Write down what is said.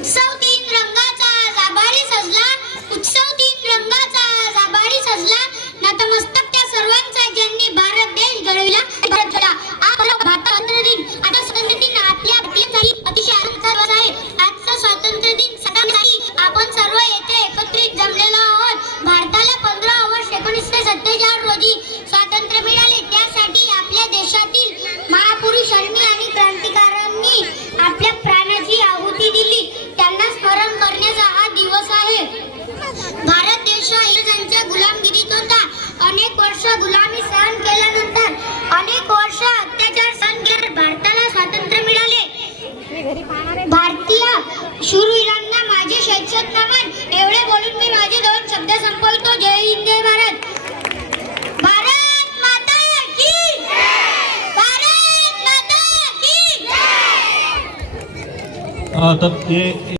उत्सव तीन रंगाचा जाबाडी सजला, उत्सव तीन रंगाचा जाबाडी सजला, नतमस्तक त्या सर्वांचा ज्यांनी भारत देश घडविला. भारत स्वातंत्र्य दिन, आता स्वातंत्र्य दिन आपल्या भारतीयांसाठी अतिशय आनंदाचा दिवस आहे. आजचा स्वातंत्र्य दिन साजऱ्यासाठी आपण सर्व येथे एकत्रित जमलेलो आहोत. भारताला 15 ऑगस्ट 1947 रोजी स्वातंत्र्य मिळाले. त्यासाठी आपल्या देशातील महापुरुष आणि क्रांतिकारकांनी आपल्या प्राणाची आहुती दिली. त्यांना स्मरण करण्याचा हा दिवस आहे. भारत देश इंग्रजांच्या गुलामगिरीत होता. अनेक वर्ष गुलामी सहन केल्यानंतर, अनेक वर्ष अत्याचार सहन केल्यानंतर भारताला स्वातंत्र्य मिळाले. भारतीय शूरवीरांना माझे शतशत नमन. एवढे बोलून मी माझे 2 शब्द संपवतो. जय हिंद, जय भारत. भारत माता की जय. भारत माता की जय. तर